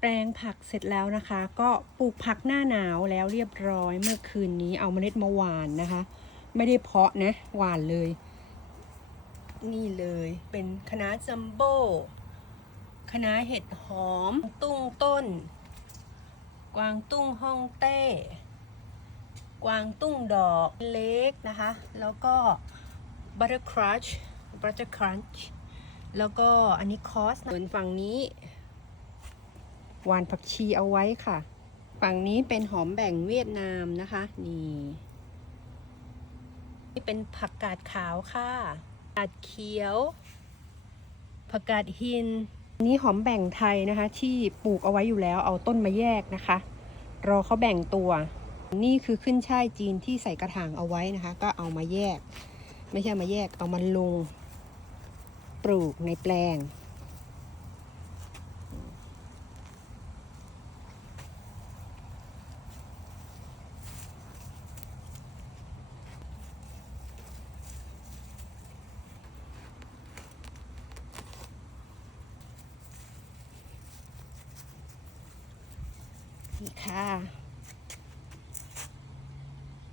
แปลงผักเสร็จแล้วนะคะ ก็ปลูกผักหน้าหนาวแล้วเรียบร้อยเมื่อคืนนี้เอาเมล็ดมาหวานนะคะ ไม่ได้เพาะนะหวานเลย นี่เลยเป็นคณะจัมโบ้คณะเห็ดหอม ตุ้งต้น กวางตุ้งฮ่องเต้ กวางตุ้งดอกเล็กนะคะ แล้วก็ butter crunch butter crunch แล้วก็อันนี้คอสส่วนฝั่งนี้ หวานผักชีเอาไว้ค่ะ ฝั่งนี้เป็นหอมแบ่งเวียดนามนะคะ นี่นี่เป็นผักกาดขาวค่ะผักกาดเขียว ผักกาดหิน นี่หอมแบ่งไทยนะคะ ที่ปลูกเอาไว้อยู่แล้วเอาต้นมาแยกนะคะ รอเขาแบ่งตัว นี่คือขึ้นช่ายจีนที่ใส่กระถางเอาไว้นะคะ ก็เอามาแยก ไม่ใช่มาแยกเอามาลง ปลูกในแปลง นี่ค่ะ